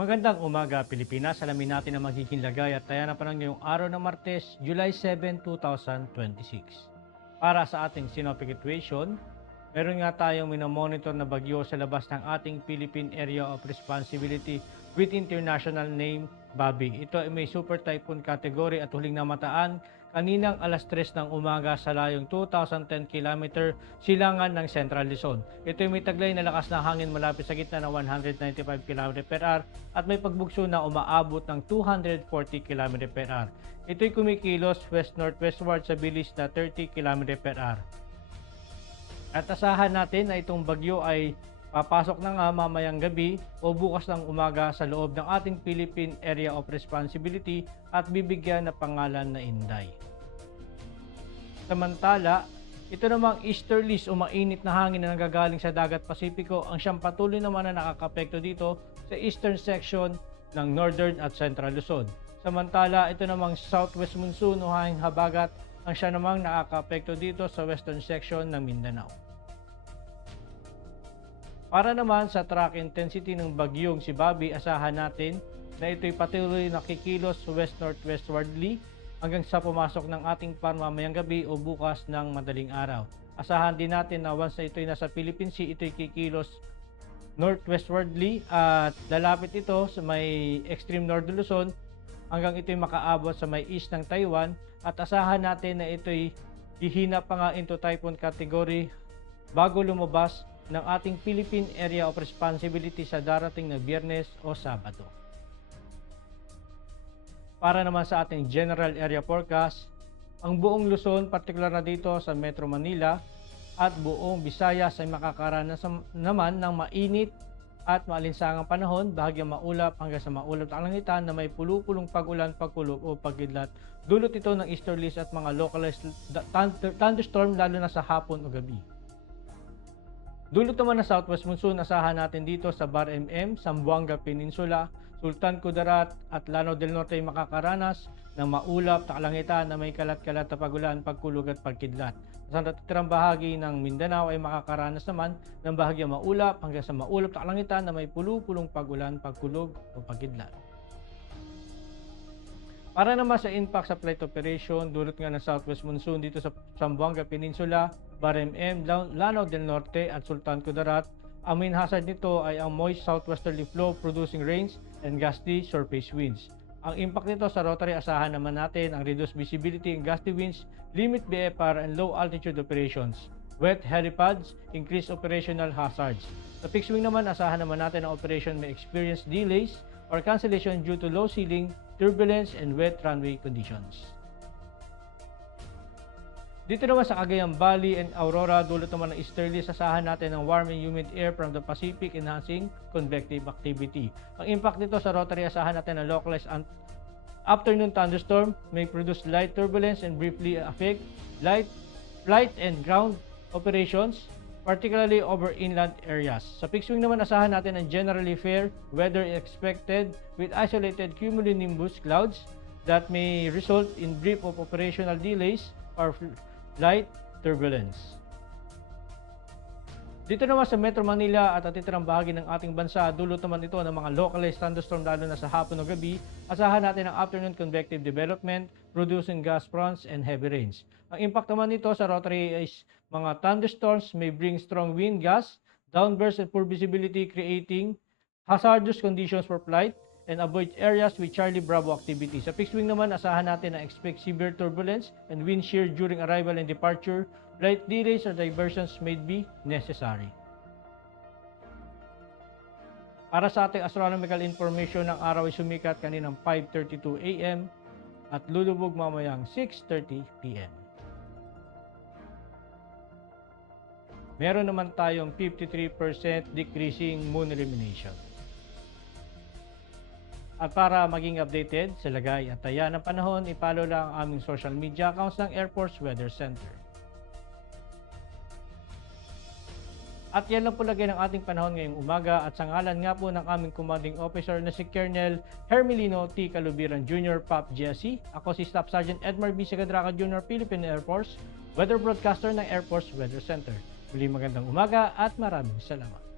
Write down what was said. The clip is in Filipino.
Magandang umaga, Pilipinas. Alamin natin ang magiging lagay at taya na pa ng ngayong araw ng Martes, July 7, 2026. Para sa ating synoptic situation, meron nga tayong minomonitor na bagyo sa labas ng ating Philippine Area of Responsibility with international name Bobby. Ito ay may super typhoon category at huling namataan kaninang alas 3 ng umaga sa layong 2,010 km silangan ng Central Luzon. Ito ay may taglay na lakas na hangin malapit sa gitna ng 195 km per hour at may pagbugso na umaabot ng 240 km per hour. Ito ay kumikilos west-northwestward sa bilis na 30 km per hour. At asahan natin na itong bagyo ay papasok na nga mamayang gabi o bukas ng umaga sa loob ng ating Philippine Area of Responsibility at bibigyan na pangalan na Inday. Samantala, ito namang easterlies o mainit na hangin na nanggagaling sa dagat Pasipiko ang siyang patuloy naman na nakakapekto dito sa eastern section ng northern at central Luzon. Samantala, ito namang southwest monsoon o hanging habagat ang siya namang nakakapekto dito sa western section ng Mindanao. Para naman sa track intensity ng bagyong si Bobby, asahan natin na ito'y patuloy na kikilos west-northwestwardly hanggang sa pumasok ng ating mamayang gabi o bukas ng madaling araw. Asahan din natin na once na ito'y nasa Philippine Sea, ito'y kikilos northwestwardly at lalapit ito sa may extreme northern Luzon hanggang ito'y makaabot sa may east ng Taiwan at asahan natin na ito'y hihina pa nga into typhoon category bago lumabas ng ating Philippine Area of Responsibility sa darating na Biyernes o Sabado. Para naman sa ating General Area Forecast, ang buong Luzon, partikular na dito sa Metro Manila at buong Visayas ay makakaranas naman ng mainit at maalinsangang panahon, bahagyang maulap hanggang sa maulap na kalangitan na may pulupulong pag-ulan, pagkulog o pagkidlat. Dulot ito ng easterlies at mga localized thunderstorm lalo na sa hapon o gabi. Dulot naman ng southwest monsoon, asahan natin dito sa Bar-MM, Zamboanga Peninsula, Sultan Kudarat at Lanao del Norte ay makakaranas ng maulap na kalangitan na may kalat-kalat na pagulan, pagkulog at pagkidlat. Sa natitirang bahagi ng Mindanao ay makakaranas naman ng bahagyang maulap hanggang sa maulap na kalangitan na may pulupulong pagulan, pagkulog o pagkidlat. Para naman sa impact sa flight operation, dulot nga ng southwest monsoon dito sa Zamboanga Peninsula, Bar-MM, Lanao del Norte at Sultan Kudarat, ang main hazard nito ay ang moist southwesterly flow producing rains and gusty surface winds. Ang impact nito sa rotary, asahan naman natin ang reduced visibility and gusty winds, limit BFR and low altitude operations, wet helipads, increased operational hazards. Sa fixed wing naman, asahan naman natin ang operation may experience delays or cancellation due to low ceiling, turbulence, and wet runway conditions. Dito naman sa Cagayan Valley and Aurora, dulot naman ng easterlies, asahan natin ng warm and humid air from the Pacific enhancing convective activity. Ang impact nito sa rotary, asahan natin ng localized afternoon thunderstorm may produce light turbulence and briefly affect light flight and ground operations, particularly over inland areas. Sa fixed wing naman, asahan natin ang generally fair weather expected with isolated cumulonimbus clouds that may result in brief of operational delays or light turbulence. Dito naman sa Metro Manila at natitirang bahagi ng ating bansa, dulot naman ito ng mga localized thunderstorm lalo na sa hapon o gabi. Asahan natin ang afternoon convective development, producing gust fronts and heavy rains. Ang impact naman nito sa rotary is mga thunderstorms may bring strong wind gusts, downbursts and poor visibility, creating hazardous conditions for flight and avoid areas with Charlie Bravo activity. Sa fixed wing naman, asahan natin na expect severe turbulence and wind shear during arrival and departure. Flight delays or diversions may be necessary. Para sa ating astronomical information, ang araw ay sumikat kaninang 5:32 AM at lulubog mamayang 6:30 PM. Meron naman tayong 53% decreasing moon illumination. At para maging updated sa lagay at taya ng panahon, i-follow lang ang aming social media accounts ng Air Force Weather Center. At yan lang po lagay ng ating panahon ngayong umaga at sa ngalan nga po ng aming commanding officer na si Colonel Hermelino T. Calubiran Jr. PAP GSC. Ako si Staff Sergeant Edmar B. Sagadraca Jr. Philippine Air Force, Weather Broadcaster ng Air Force Weather Center. Muli magandang umaga at maraming salamat.